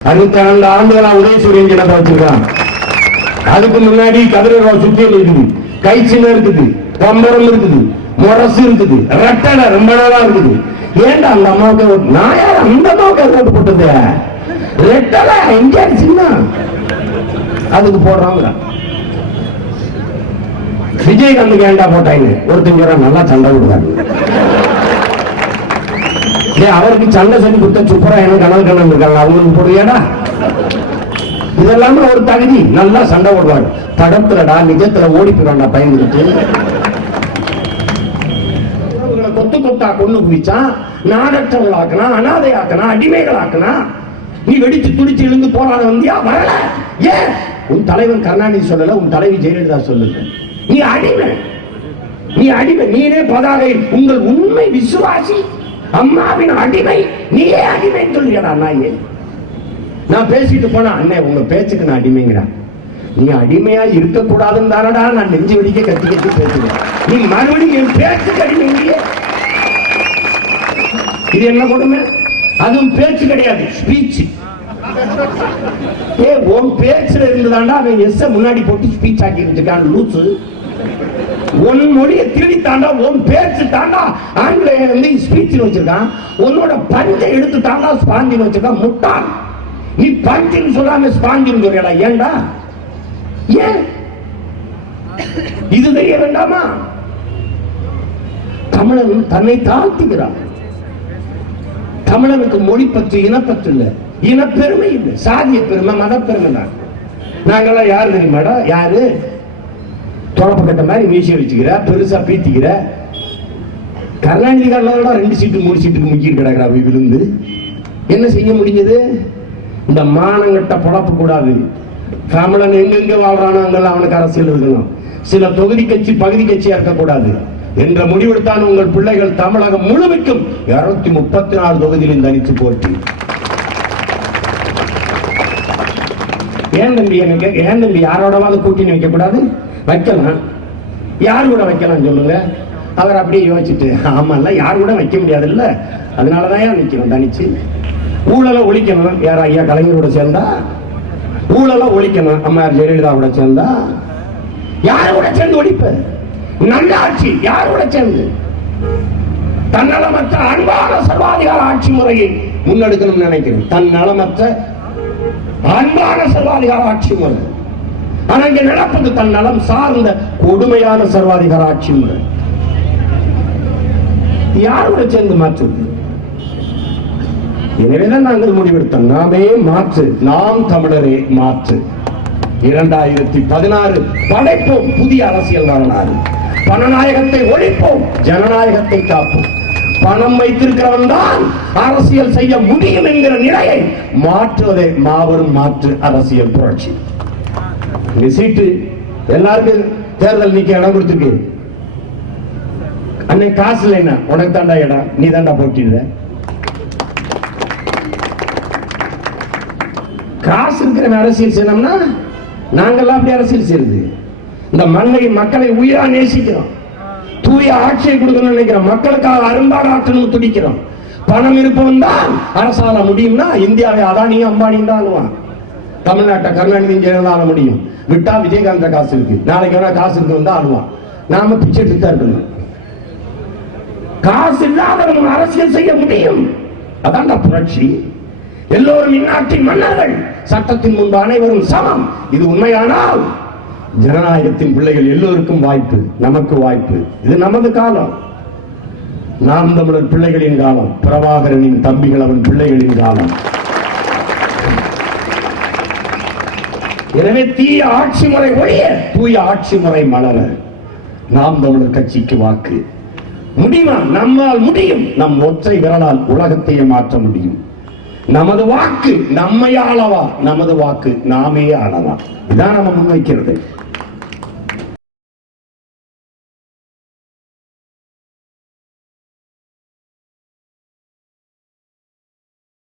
அறுபத்தி ரெண்டு ஆண்டுகளா உதயசூரியன் கிணத்தை வச்சிருக்கான் அதுக்கு முன்னாடி கதிரவா சுத்தியல் இருக்குது கைச்சின இருக்குது பம்பரம் இருக்குது முரசு இருக்குது ரெட்டடை ரொம்ப நாளா இருக்குது. ஏன்டா அந்த அம்மாவுக்கு ஓட்டு- நான் யார் அந்த அம்மாவுக்கு அது ஓட்டு போட்டது? ரெட்டடை எங்க அடிச்சுன்னா. அதுக்கு போடுறாங்க. விஜயகாந்துக்கு ஏண்டா போட்டாங்க. ஒருத்தங்க நல்லா சண்டை விடுறாங்க ஏ அவருக்கு சண்டை செஞ்சு கொடுத்த சுப்பரா எனக்கு கனவு கண்ணம் இருக்காங்க. அவங்களுக்கு போடுறியாடா இதெல்லாம் ஒரு தகுதி. நல்லா சண்டை போடுவாங்க. படத்துலடா நிஜத்துல ஓடி போயிடாண்டா பயந்துட்டு கொத்து கொத்தா கொண்டு குவிச்சான் நாடற்றவங்களாக்கனா அடிமைகள் அடிமைகளாக்கனா நீ வெடிச்சு துடிச்சு எழுந்து போராட வந்தியா? வரல. ஏன்? உன் தலைவன் கருணாநிதி சொல்லல உன் தலைவி ஜெயலலிதா சொல்லுங்க நீ அடிமை. நீ அடிமை. நீனே பதாகை. உங்கள் உண்மை விசுவாசி. அம்மாவின் அடிமை நீயே அடிமை சொல்லியடா நாயே நான் பேசிட்டு போனா அண்ணே உங்க பேச்சுக்கு நான் அடிமைங்கிறேன். நீ அடிமையா இருக்கக்கூடாதுன்னு தானடா நான் நெஞ்சு வெடிக்க கத்தி கத்தி பேசுவேன். நீ மறுபடியும் என் பேச்சுக்கு அடிமைங்கிறியே இது என்ன கொடுமை? அதுவும் பேச்சு கிடையாது ஸ்பீச் ஏ உன் பேச்சுல இருந்துதான்டா அவன் எஸ் முன்னாடி போட்டு ஸ்பீச் ஆக்கி வச்சிருக்கான் லூசு. உன் மொழியை திருடி தாண்டா உன் பேச்சு தாண்டா ஆங்கிலேயர் வந்து ஸ்பீச் வச்சிருக்கான். உன்னோட பஞ்சை எடுத்து தாண்டா ஸ்பாஞ்சின் வச்சிருக்கான் முட்டாள். நீ பஞ்சின்னு சொல்லாம ஸ்பாஞ்சின்னு சொல்றியடா ஏன்டா? ஏன்? இது தெரிய வேண்டாமா? தமிழன் தன்னை தாழ்த்துகிறான். தமிழனுக்கு மொழி பற்று இனப்பற்று இல்லை. இனப்பெருமை இல்லை. சாதிய பெருமை மதப்பெருமை தான். நாங்கெல்லாம் யாரு தெரியுமாடா? யாரு? தொடப்பு கட்ட மாதிரி மீசி வச்சுக்கிற பெருசாக பீத்திக்கிற. கருணாநிதி காரணம் ரெண்டு சீட்டு மூணு சீட்டுக்கு முக்கியம் கிடக்குறா போய் விழுந்து. என்ன செய்ய முடிஞ்சது? இந்த மானங்கட்ட பொழப்பு கூடாது. தமிழன் எங்கெங்க வாழ்றானோ அங்கெல்லாம் அவனுக்கு அரசியல் இருக்கணும் சில தொகுதி கட்சி பகுதி கட்சியா இருக்கக்கூடாது. என்ற முடிவெடுத்தான் உங்கள் பிள்ளைகள் தமிழகம் முழுமைக்கும். இருநூத்தி முப்பத்தி நாலு தொகுதியிலும் தனித்து போட்டி. ஏன் தம்பி எனக்கு ஏன் தம்பி யாரோடவாவது கூட்டணி வைக்கக்கூடாது? வைக்கலாம். யார் கூட வைக்கலாம் சொல்லுங்க? அவர் அப்படியே யோசிச்சுட்டு ஆமால்ல யார் கூட வைக்க முடியாது இல்ல அதனாலதான் ஏன் நிக்கணும் தனிச்சு. ஊழலை ஒழிக்கணும். யார் ஐயா கலைஞரோட சேர்ந்தா? ஊழலை ஒழிக்கணும். அம்மா ஜெயலலிதா கூட சேர்ந்தா? யார் கூட சேர்ந்து ஒழிப்பு? நல்ல ஆட்சி யார் கூட சேர்ந்து? தன்னலமற்ற அன்பான சர்வாதிகார ஆட்சி முறையை முன்னெடுக்கணும்னு நினைக்கிறேன். தன்னலமற்ற அன்பான சர்வாதிகார ஆட்சி முறை. ஆனா இங்க நடப்பது தன் நலம் சார்ந்த கொடுமையான சர்வாதிகார ஆட்சி முறை யாரோட சேர்ந்து மாற்றுவது எனவேதான் நாங்கள் முடிவெடுத்தோம். நாமே மாற்று. நாம் தமிழரே மாற்று. இரண்டாயிரத்தி பதினாறு படைப்போம். புதிய அரசியல் வரலாறு. பணநாயகத்தை ஒழிப்போம். ஜனநாயகத்தை காப்போம். பணம் வைத்திருக்கிறவன் தான் அரசியல் செய்ய முடியும் என்கிற நிலையை மாற்றுவதே மாபெரும் மாற்று அரசியல் புரட்சி. இந்த சீட்டு எல்லாருக்கும் தேர்தல் நீக்க இடம் கொடுத்துருக்கு. அன்னை காசு இல்லைன்னா உனக்கு தாண்டா இடம் நீ தாண்டா போட்டிடுற காசு இருக்கிற அரசியல் செய்யணும்னா நாங்கெல்லாம் அப்படி அரசியல் செய்யறது. இந்த மண்ணை மக்களை உயிரா நேசிக்கிறோம். தூய ஆட்சியை கொடுக்கணும்னு நினைக்கிறோம். மக்களுக்காக அரும்பாடு ஆற்றணும் துடிக்கிறோம். பணம் இருப்பவன் தான் அரசால முடியும்னா இந்தியாவை அதானியும் அம்பானியும் தான் ஆளுவான். தமிழ்நாட்டை கருணாநிதி ஜெயலலிதா முடியும். விட்டா விஜயகாந்த காசு இருக்கு. நாளைக்கு வேணா காசு இருக்கு வந்தா ஆளுவான் நாம பிச்சை எடுத்து தான் இருக்கணும். காசு இல்லாதவன் அரசியல் செய்ய முடியும். அதான் புரட்சி. எல்லோரும் இந்நாட்டின் மன்னர்கள். சட்டத்தின் முன்பு அனைவரும் சமம். இது உண்மையானால் ஜனநாயகத்தின் பிள்ளைகள் எல்லோருக்கும் வாய்ப்பு. நமக்கு வாய்ப்பு. இது நமது காலம். நாம் தமிழர் பிள்ளைகளின் காலம். பிரபாகரனின் தம்பிகள் அவன் பிள்ளைகளின் காலம். எனவே தீய ஆட்சி முறை ஒழிய தூய ஆட்சி முறை மலர. நாம் தமிழர் கட்சிக்கு வாக்கு. முடியுமா? நம்மால் முடியும். நம் ஒற்றை விரலால் உலகத்தையே மாற்ற முடியும். நமது வாக்கு நம்மை ஆளவா? நமது வாக்கு நாமே ஆளவா? இதான் நம்ம முன்வைக்கிறது.